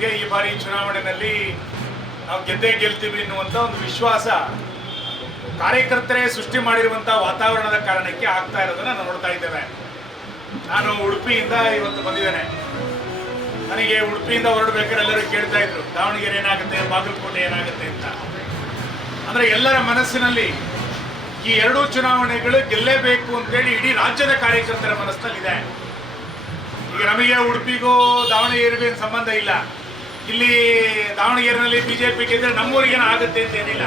ಜನಗಳಿಗೆ ಈ ಬಾರಿ ಚುನಾವಣೆಯಲ್ಲಿ ನಾವು ಗೆದ್ದೇ ಗೆಲ್ತೀವಿ ಎನ್ನುವಂಥ ಒಂದು ವಿಶ್ವಾಸ ಕಾರ್ಯಕರ್ತರೇ ಸೃಷ್ಟಿ ಮಾಡಿರುವಂಥ ವಾತಾವರಣದ ಕಾರಣಕ್ಕೆ ಆಗ್ತಾ ಇರೋದನ್ನ ನಾವು ನೋಡ್ತಾ ಇದ್ದೇವೆ. ನಾನು ಉಡುಪಿಯಿಂದ ಇವತ್ತು ಬಂದಿದ್ದೇನೆ. ನನಗೆ ಉಡುಪಿಯಿಂದ ಹೊರಡಬೇಕಾದ್ರೆ ಎಲ್ಲರೂ ಕೇಳ್ತಾ ಇದ್ರು ದಾವಣಗೆರೆ ಏನಾಗುತ್ತೆ, ಬಾಗಲಕೋಟೆ ಏನಾಗುತ್ತೆ ಅಂತ. ಅಂದರೆ ಎಲ್ಲರ ಮನಸ್ಸಿನಲ್ಲಿ ಈ ಎರಡೂ ಚುನಾವಣೆಗಳು ಗೆಲ್ಲೇಬೇಕು ಅಂತೇಳಿ ಇಡೀ ರಾಜ್ಯದ ಕಾರ್ಯಕರ್ತರ ಮನಸ್ಸಿನಲ್ಲಿದೆ. ಈಗ ನಮಗೆ ಉಡುಪಿಗೂ ದಾವಣಗೆರೆಗೂ ಏನು ಸಂಬಂಧ ಇಲ್ಲ. ಇಲ್ಲಿ ದಾವಣಗೆರೆನಲ್ಲಿ ಬಿಜೆಪಿ ಗೆದ್ದರೆ ನಮ್ಮೂರಿಗೇನು ಆಗುತ್ತೆ ಅಂತ ಏನಿಲ್ಲ.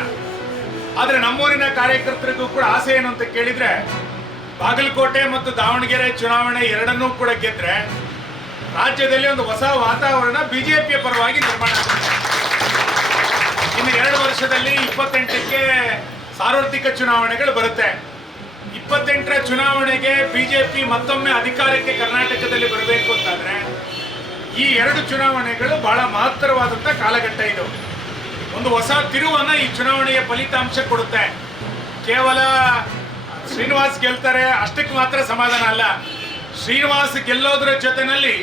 ಆದರೆ ನಮ್ಮೂರಿನ ಕಾರ್ಯಕರ್ತರಿಗೂ ಕೂಡ ಆಸೆ ಏನು ಅಂತ ಕೇಳಿದ್ರೆ ಬಾಗಲಕೋಟೆ ಮತ್ತು ದಾವಣಗೆರೆ ಚುನಾವಣೆ ಎರಡನ್ನೂ ಕೂಡ ಗೆದ್ರೆ ರಾಜ್ಯದಲ್ಲಿ ಒಂದು ಹೊಸ ವಾತಾವರಣ ಬಿಜೆಪಿಯ ಪರವಾಗಿ ನಿರ್ಮಾಣ ಆಗುತ್ತೆ. ಇನ್ನು 2 ವರ್ಷದಲ್ಲಿ 28ಕ್ಕೆ ಸಾರ್ವತ್ರಿಕ ಚುನಾವಣೆಗಳು ಬರುತ್ತೆ. 28ರ ಚುನಾವಣೆಗೆ ಬಿಜೆಪಿ ಮತ್ತೊಮ್ಮೆ ಅಧಿಕಾರಕ್ಕೆ ಕರ್ನಾಟಕದಲ್ಲಿ ಬರಬೇಕು ಅಂತಾದ್ರೆ ಈ 2 ಚುನಾವಣೆಗಳು ಬಹಳ ಮಹತ್ತರವಾದಂಥ ಕಾಲಘಟ್ಟ. ಇದು ಒಂದು ಹೊಸ ತಿರುವನ್ನ ಈ ಚುನಾವಣೆಯ ಫಲಿತಾಂಶ ಕೊಡುತ್ತೆ. ಕೇವಲ ಶ್ರೀನಿವಾಸ್ ಗೆಲ್ತಾರೆ ಅಷ್ಟಕ್ಕೆ ಮಾತ್ರ ಸಮಾಧಾನ ಅಲ್ಲ. ಶ್ರೀನಿವಾಸ್ ಗೆಲ್ಲೋದ್ರ ಜೊತೆನಲ್ಲಿ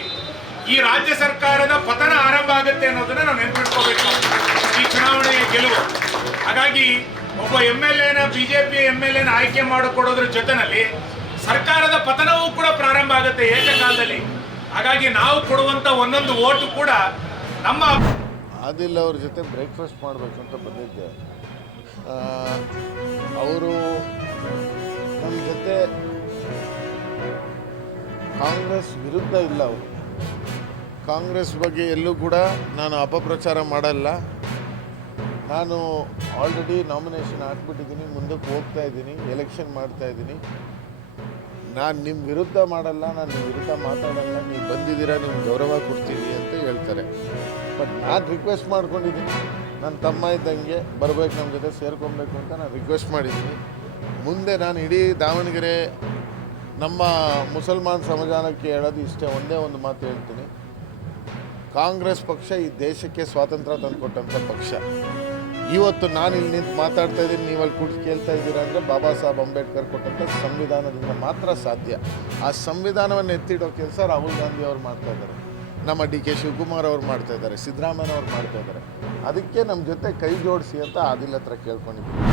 ಈ ರಾಜ್ಯ ಸರ್ಕಾರದ ಪತನ ಆರಂಭ ಆಗುತ್ತೆ ಅನ್ನೋದನ್ನ ನಾವು ನೆನ್ಪಿಟ್ಕೋಬೇಕು ಈ ಚುನಾವಣೆಯ ಗೆಲುವು. ಹಾಗಾಗಿ ಒಬ್ಬ MLAನ ಬಿಜೆಪಿ MLAನ ಆಯ್ಕೆ ಮಾಡಿಕೊಡೋದ್ರ ಜೊತೆನಲ್ಲಿ ಸರ್ಕಾರದ ಪತನವೂ ಕೂಡ ಪ್ರಾರಂಭ ಆಗುತ್ತೆ ಏಕಕಾಲದಲ್ಲಿ. ಹಾಗಾಗಿ ನಾವು ಕೊಡುವಂತ ಒಂದೊಂದು ಓಟು ಕೂಡ ನಮ್ಮ ಆದಿಲ್ ಅವ್ರ ಜೊತೆ ಬ್ರೇಕ್ಫಾಸ್ಟ್ ಮಾಡಬೇಕು ಅಂತ ಬಂದಿದ್ದೆ. ಅವರು ನಮ್ಮ ಜೊತೆ ಕಾಂಗ್ರೆಸ್ ವಿರುದ್ಧ ಇಲ್ಲ. ಅವರು ಕಾಂಗ್ರೆಸ್ ಬಗ್ಗೆ ಎಲ್ಲೂ ಕೂಡ ನಾನು ಅಪಪ್ರಚಾರ ಮಾಡಲ್ಲ. ನಾನು ಆಲ್ರೆಡಿ ನಾಮಿನೇಷನ್ ಹಾಕ್ಬಿಟ್ಟಿದ್ದೀನಿ, ಮುಂದಕ್ಕೆ ಹೋಗ್ತಾ ಇದ್ದೀನಿ, ಎಲೆಕ್ಷನ್ ಮಾಡ್ತಾ ಇದ್ದೀನಿ. ನಾನು ನಿಮ್ಮ ವಿರುದ್ಧ ಮಾಡಲ್ಲ, ನಾನು ನಿಮ್ಮ ವಿರುದ್ಧ ಮಾತಾಡಲ್ಲ. ನೀವು ಬಂದಿದ್ದೀರಾ, ನಿಮ್ಗೆ ಗೌರವ ಕೊಡ್ತೀವಿ ಅಂತ ಹೇಳ್ತಾರೆ. ಬಟ್ ನಾನು ರಿಕ್ವೆಸ್ಟ್ ಮಾಡ್ಕೊಂಡಿದ್ದೀನಿ, ನನ್ನ ತಮ್ಮ ಇದ್ದಂಗೆ ಬರಬೇಕು, ನಮ್ಮ ಜೊತೆ ಸೇರ್ಕೊಬೇಕು ಅಂತ ನಾನು ರಿಕ್ವೆಸ್ಟ್ ಮಾಡಿದ್ದೀನಿ. ಮುಂದೆ ನಾನು ಇಡೀ ದಾವಣಗೆರೆ ನಮ್ಮ ಮುಸಲ್ಮಾನ್ ಸಮಾಜಕ್ಕೆ ಹೇಳೋದು ಇಷ್ಟೇ, ಒಂದೇ ಒಂದು ಮಾತು ಹೇಳ್ತೀನಿ. ಕಾಂಗ್ರೆಸ್ ಪಕ್ಷ ಈ ದೇಶಕ್ಕೆ ಸ್ವಾತಂತ್ರ್ಯ ತಂದುಕೊಟ್ಟಂಥ ಪಕ್ಷ. ಇವತ್ತು ನಾನು ಇಲ್ಲಿ ನಿಂತು ಮಾತಾಡ್ತಾ ಇದ್ದೀನಿ, ನೀವು ಅಲ್ಲಿ ಕೂಡಿ ಕೇಳ್ತಾ ಇದ್ದೀರಾ ಅಂದರೆ ಬಾಬಾ ಸಾಹೇಬ್ ಅಂಬೇಡ್ಕರ್ ಕೊಟ್ಟಂಥ ಸಂವಿಧಾನದಿಂದ ಮಾತ್ರ ಸಾಧ್ಯ. ಆ ಸಂವಿಧಾನವನ್ನು ಎತ್ತಿಡೋ ಕೆಲಸ ರಾಹುಲ್ ಗಾಂಧಿ ಅವರು ಮಾಡ್ತಾ ಇದ್ದಾರೆ, ನಮ್ಮ DK ಶಿವಕುಮಾರ್ ಅವ್ರು ಮಾಡ್ತಾ ಇದ್ದಾರೆ, ಸಿದ್ದರಾಮಯ್ಯ ಅವ್ರು ಮಾಡ್ತಾ ಇದ್ದಾರೆ. ಅದಕ್ಕೆ ನಮ್ಮ ಜೊತೆ ಕೈ ಜೋಡಿಸಿ ಅಂತ ಆದಿಲ್ ಹತ್ರ ಕೇಳ್ಕೊಂಡಿದ್ದೀವಿ.